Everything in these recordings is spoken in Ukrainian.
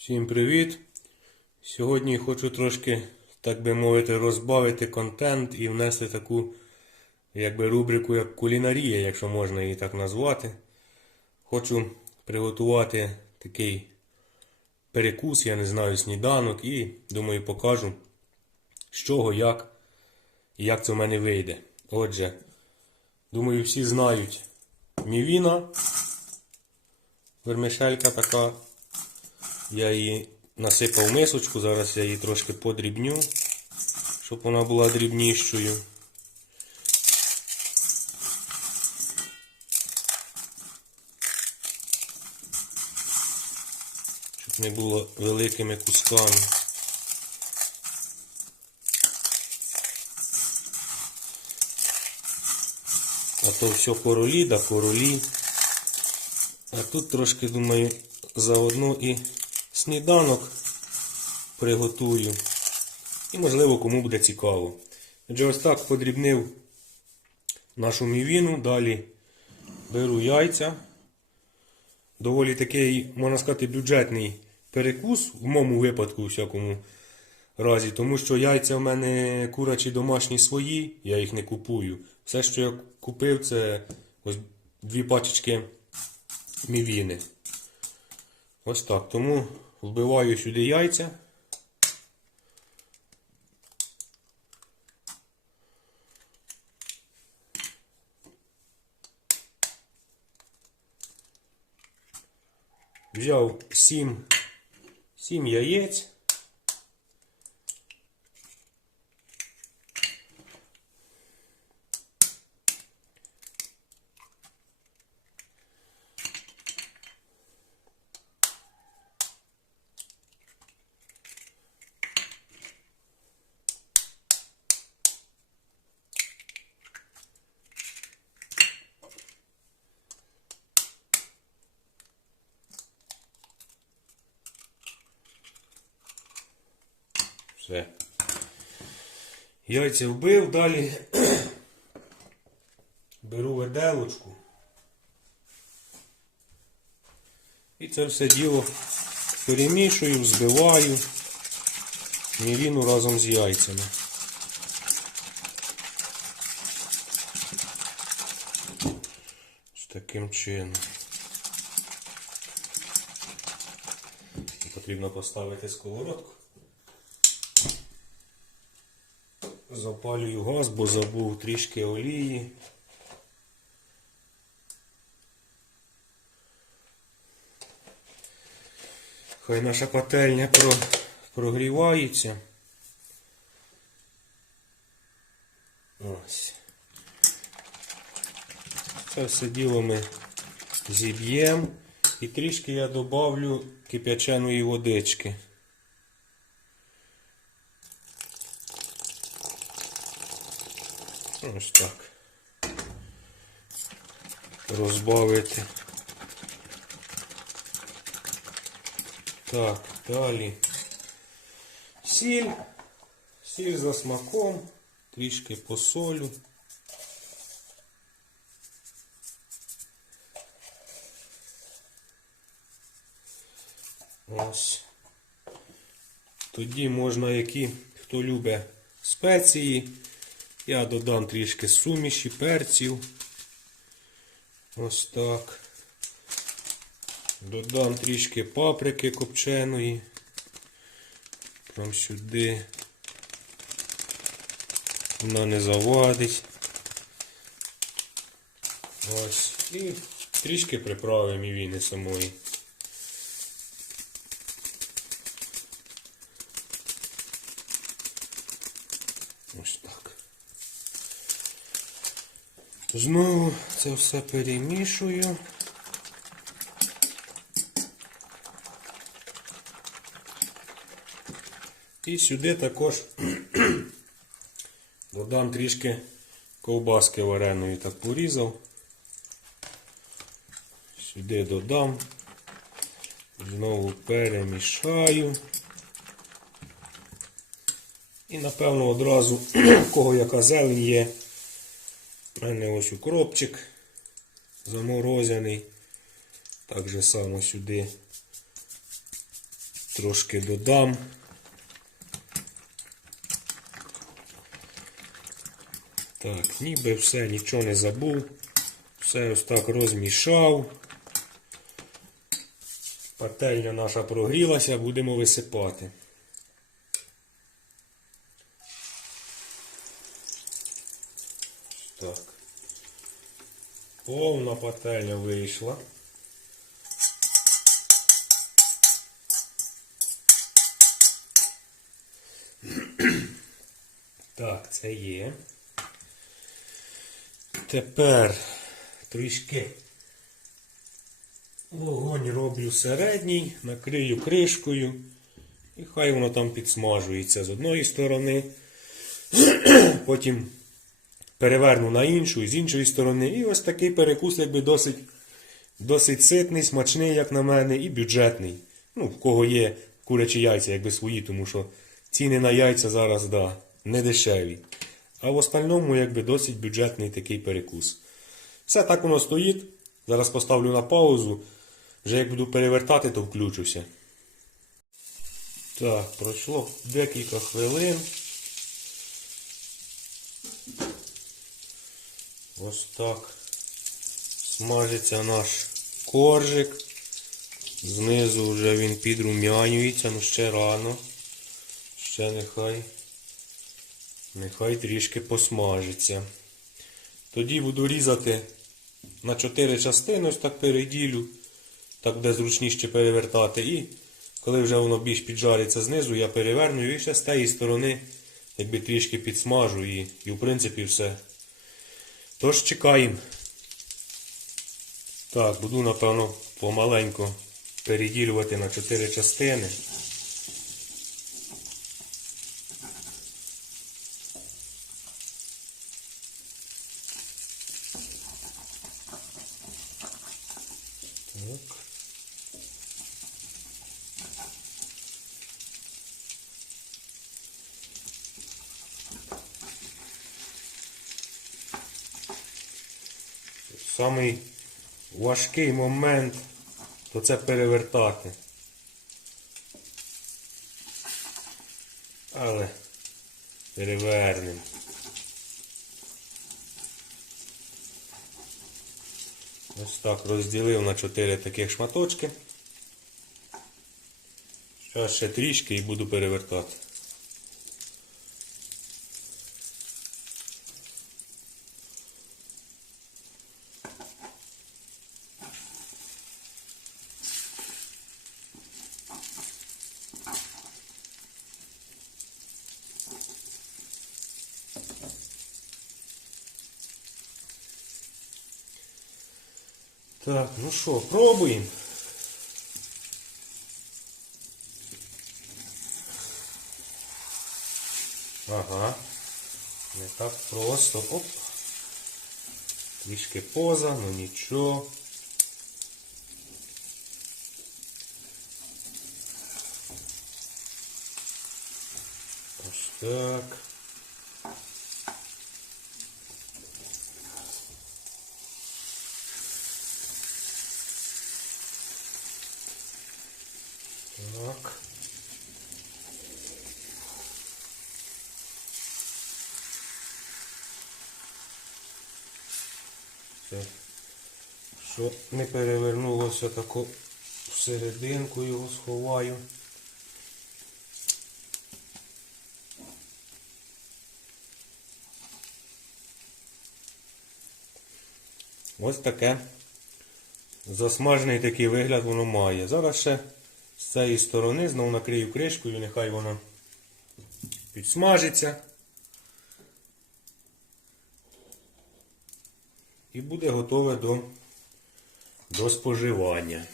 Всім привіт! Сьогодні хочу трошки, так би мовити, розбавити контент і внести таку якби рубрику як кулінарія, якщо можна її так назвати. Хочу приготувати такий перекус, я не знаю, сніданок і думаю покажу, з чого, як і як це в мене вийде. Отже, думаю, всі знають мівіна, вермишелька така. Я її насипав мисочку, зараз я її трошки подрібню, щоб вона була дрібнішою. Щоб не було великими кусками. А то все королі да королі. А тут трошки, думаю, заодно і сніданок приготую. І, можливо, кому буде цікаво. Отже, ось так подрібнив нашу мівіну. Далі беру яйця. Доволі такий, можна сказати, бюджетний перекус, в моєму випадку, у всякому разі, тому що яйця в мене курячі домашні свої, я їх не купую. Все, що я купив, це ось дві пачечки мівіни. Ось так. Тому вбиваю сюди яйця. Взяв 7, 7 яєць. Все. Яйця вбив, далі беру виделочку. І це все діло перемішую, взбиваю мівіну разом з яйцями. Ось таким чином. Потрібно поставити сковородку. Запалюю газ, бо забув трішки олії. Хай наша пательня про... прогрівається. Ось. Це все діло ми зіб'ємо. І трішки я добавлю кип'яченої водички. Ось так. Розбавити. Так, далі. Сіль. Сіль за смаком. Трішки посолю. Ось. Тоді можна які, хто любить спеції. Я додам трішки суміші, перців. Ось так. Додам трішки паприки копченої. Прям сюди. Вона не завадить. Ось. І трішки приправи мівіни самої. Ось так. Знову це все перемішую. І сюди також додам трішки ковбаски вареної так порізав. Сюди додам. Знову перемішаю. І напевно одразу, в кого яка зелень є. У мене ось укропчик заморозяний. Так же само сюди Трошки додам. Так, ніби все, нічого не забув. Все ось так розмішав. Пательня наша прогрілася, будемо висипати. Так. Повна пательня вийшла. Так, це є. Тепер трішки вогонь роблю середній, накрию кришкою. І хай воно там підсмажується з одної сторони. Потім переверну на іншу, з іншої сторони. І ось такий перекус, якби досить, досить ситний, смачний, як на мене, і бюджетний. Ну, в кого є курячі яйця, якби свої, тому що ціни на яйця зараз, да, не дешеві. А в остальному, якби досить бюджетний такий перекус. Все так воно стоїть. Зараз поставлю на паузу. Вже як буду перевертати, то включуся. Так, пройшло декілька хвилин. Ось так смажиться наш коржик. Знизу вже він підрумянюється, ну ще рано. Ще нехай. Нехай трішки посмажиться. Тоді буду різати на 4 частини, ось так переділю, так буде зручніше перевертати. І коли вже воно більш піджариться знизу, я переверну і ще з тієї сторони якби трішки підсмажу і, і в принципі все. Тож чекаємо. Так, буду, напевно, помаленько переділювати на 4 частини. Так. Самий важкий момент то це перевертати. Але перевернемо. Ось так розділив на 4 таких шматочки. Зараз ще трішки і буду перевертати. Так, ну що, пробуємо. Ага. Не так просто. Оп. Трішки поза, ну нічого. Ось так. Так. Все. Щоб не перевернулося тако всерединку його сховаю. Ось таке. Засмажений такий вигляд воно має. Зараз ще з цієї сторони знову накрию кришкою, нехай воно підсмажиться. І буде готове до, до споживання.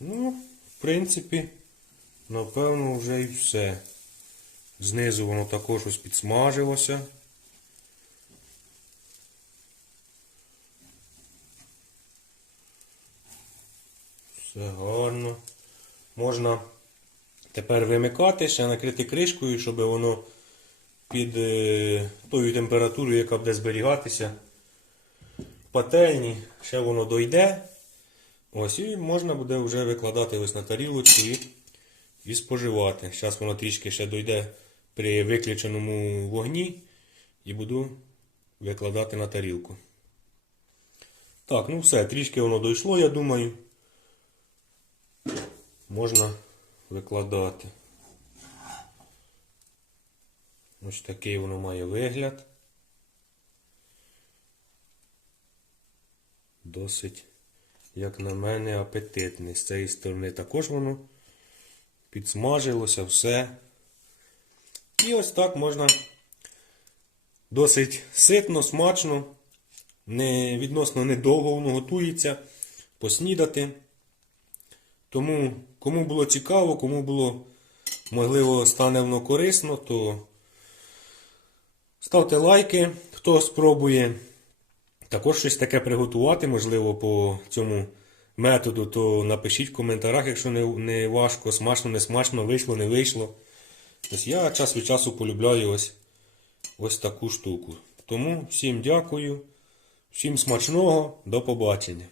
Ну, в принципі, напевно, вже і все. Знизу воно також ось підсмажилося. Все гарно. Можна тепер вимикати, ще накрити кришкою, щоб воно під е, тою температурою, яка буде зберігатися, в пательні, ще воно дойде. Ось і можна буде вже викладати ось на тарілочку і, і споживати. Зараз воно трішки ще дойде при виключеному вогні і буду викладати на тарілку. Так, ну все, трішки воно дійшло, я думаю. Можна викладати. Ось такий воно має вигляд. Досить, як на мене, апетитний. З цієї сторони також воно підсмажилося, все. І ось так можна досить ситно, смачно, не, відносно недовго воно готується, поснідати. Тому, кому було цікаво, кому було, можливо, стане воно корисно, то ставте лайки, хто спробує також щось таке приготувати, можливо, по цьому методу, то напишіть в коментарях, якщо не, не важко, смачно, не смачно, вийшло, не вийшло. Ось я час від часу полюбляю ось, ось таку штуку. Тому всім дякую, всім смачного, до побачення.